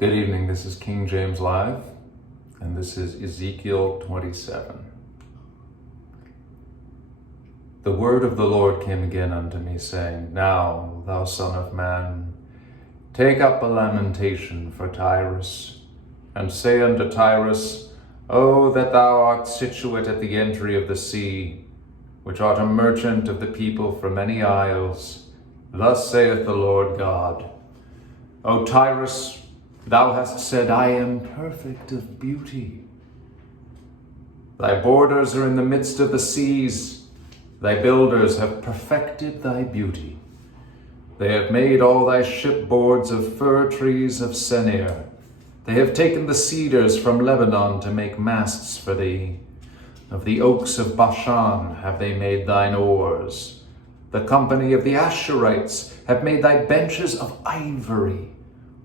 Good evening, this is King James Live, and this is Ezekiel 27. The word of the Lord came again unto me, saying, Now, thou son of man, take up a lamentation for Tyrus, and say unto Tyrus, O that thou art situate at the entry of the sea, which art a merchant of the people from many isles, thus saith the Lord God, O Tyrus, thou hast said, I am perfect of beauty. Thy borders are in the midst of the seas. Thy builders have perfected thy beauty. They have made all thy shipboards of fir trees of Senir. They have taken the cedars from Lebanon to make masts for thee. Of the oaks of Bashan have they made thine oars. The company of the Asherites have made thy benches of ivory,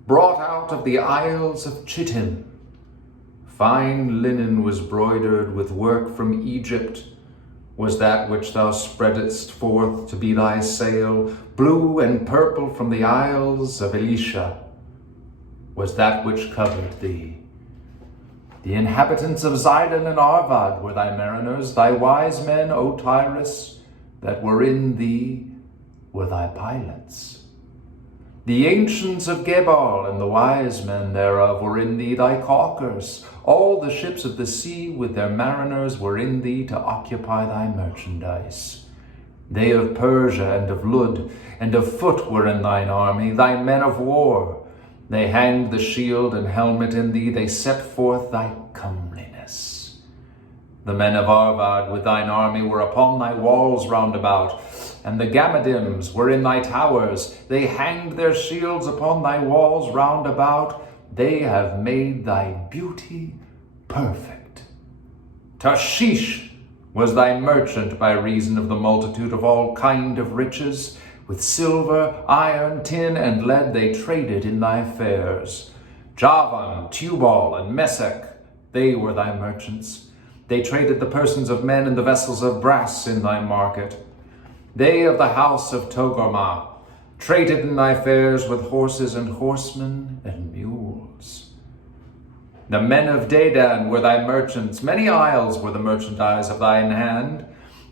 brought out of the isles of Chittim. Fine linen was broidered with work from Egypt, was that which thou spreadest forth to be thy sail. Blue and purple from the isles of Elisha was that which covered thee. The inhabitants of Zidon and Arvad were thy mariners. Thy wise men, O Tyrus, that were in thee were thy pilots. The ancients of Gebal and the wise men thereof were in thee, thy caulkers. All the ships of the sea with their mariners were in thee to occupy thy merchandise. They of Persia and of Lud and of Phut were in thine army, thy men of war. They hanged the shield and helmet in thee, they set forth thy comeliness. The men of Arvad with thine army were upon thy walls round about, and the Gammadims were in thy towers. They hanged their shields upon thy walls round about. They have made thy beauty perfect. Tarshish was thy merchant by reason of the multitude of all kind of riches. With silver, iron, tin, and lead they traded in thy fairs. Javan, Tubal, and Mesech, they were thy merchants. They traded the persons of men and the vessels of brass in thy market. They of the house of Togarmah traded in thy fairs with horses and horsemen and mules. The men of Dedan were thy merchants. Many isles were the merchandise of thine hand.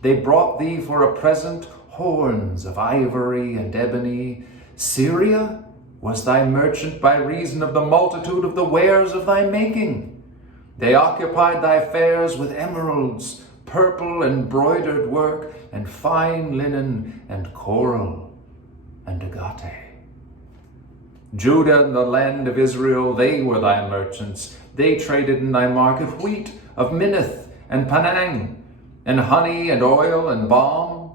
They brought thee for a present horns of ivory and ebony. Syria was thy merchant by reason of the multitude of the wares of thy making. They occupied thy fairs with emeralds, purple embroidered work, and fine linen, and coral, and agate. Judah and the land of Israel, they were thy merchants. They traded in thy market wheat of Minnith and Panang, and honey and oil and balm.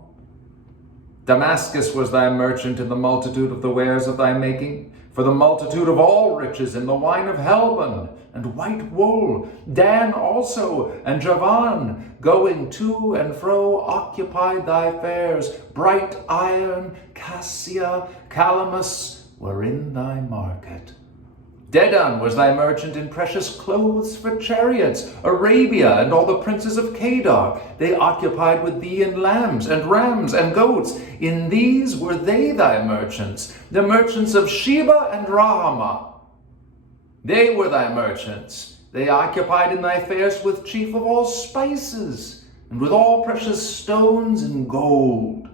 Damascus was thy merchant in the multitude of the wares of thy making, for the multitude of all riches in the wine of Helbon and white wool. Dan also and Javan, going to and fro, occupied thy fairs. Bright iron, cassia, calamus were in thy market. Dedan was thy merchant in precious clothes for chariots. Arabia and all the princes of Kedar, they occupied with thee in lambs and rams and goats. In these were they thy merchants, the merchants of Sheba and Rahama. They were thy merchants. They occupied in thy fairs with chief of all spices, and with all precious stones and gold.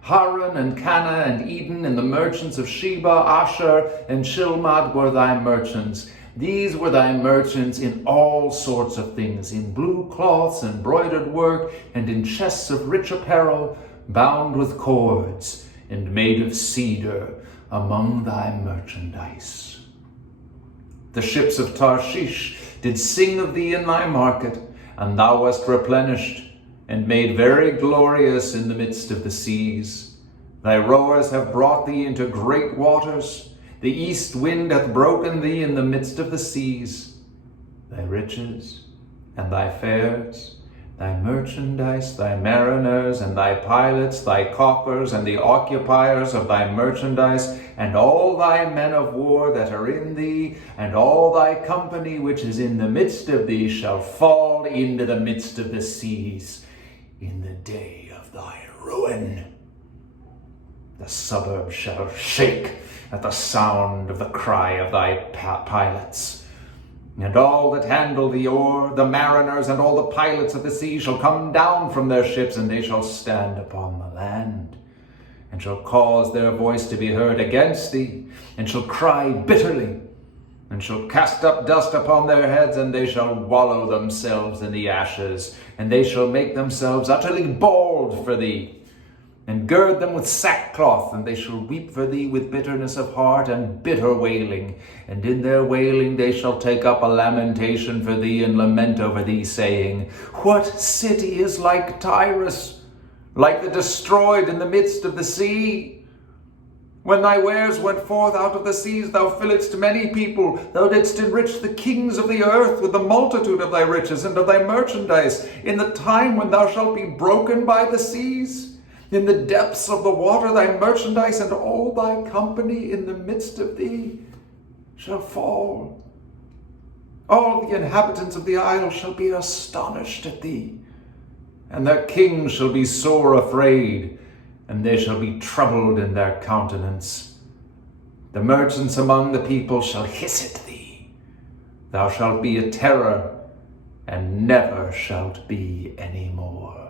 Haran and Cana and Eden and the merchants of Sheba, Asher, and Shilmad were thy merchants. These were thy merchants in all sorts of things, in blue cloths and broidered work, and in chests of rich apparel, bound with cords, and made of cedar among thy merchandise. The ships of Tarshish did sing of thee in thy market, and thou wast replenished, and made very glorious in the midst of the seas. Thy rowers have brought thee into great waters. The east wind hath broken thee in the midst of the seas. Thy riches and thy fairs, thy merchandise, thy mariners and thy pilots, thy caulkers and the occupiers of thy merchandise, and all thy men of war that are in thee, and all thy company which is in the midst of thee shall fall into the midst of the seas in the day of thy ruin. The suburbs shall shake, at the sound of the cry of thy pilots. And all that handle the oar, the mariners and all the pilots of the sea shall come down from their ships, and they shall stand upon the land, and shall cause their voice to be heard against thee, and shall cry bitterly, and shall cast up dust upon their heads, and they shall wallow themselves in the ashes, and they shall make themselves utterly bald for thee, and gird them with sackcloth, and they shall weep for thee with bitterness of heart and bitter wailing. And in their wailing they shall take up a lamentation for thee, and lament over thee, saying, What city is like Tyrus, like the destroyed in the midst of the sea? When thy wares went forth out of the seas, thou filledst many people. Thou didst enrich the kings of the earth with the multitude of thy riches and of thy merchandise, in the time when thou shalt be broken by the seas. In the depths of the water thy merchandise and all thy company in the midst of thee shall fall. All the inhabitants of the isle shall be astonished at thee, and their kings shall be sore afraid, and they shall be troubled in their countenance. The merchants among the people shall hiss at thee. Thou shalt be a terror, and never shalt be any more.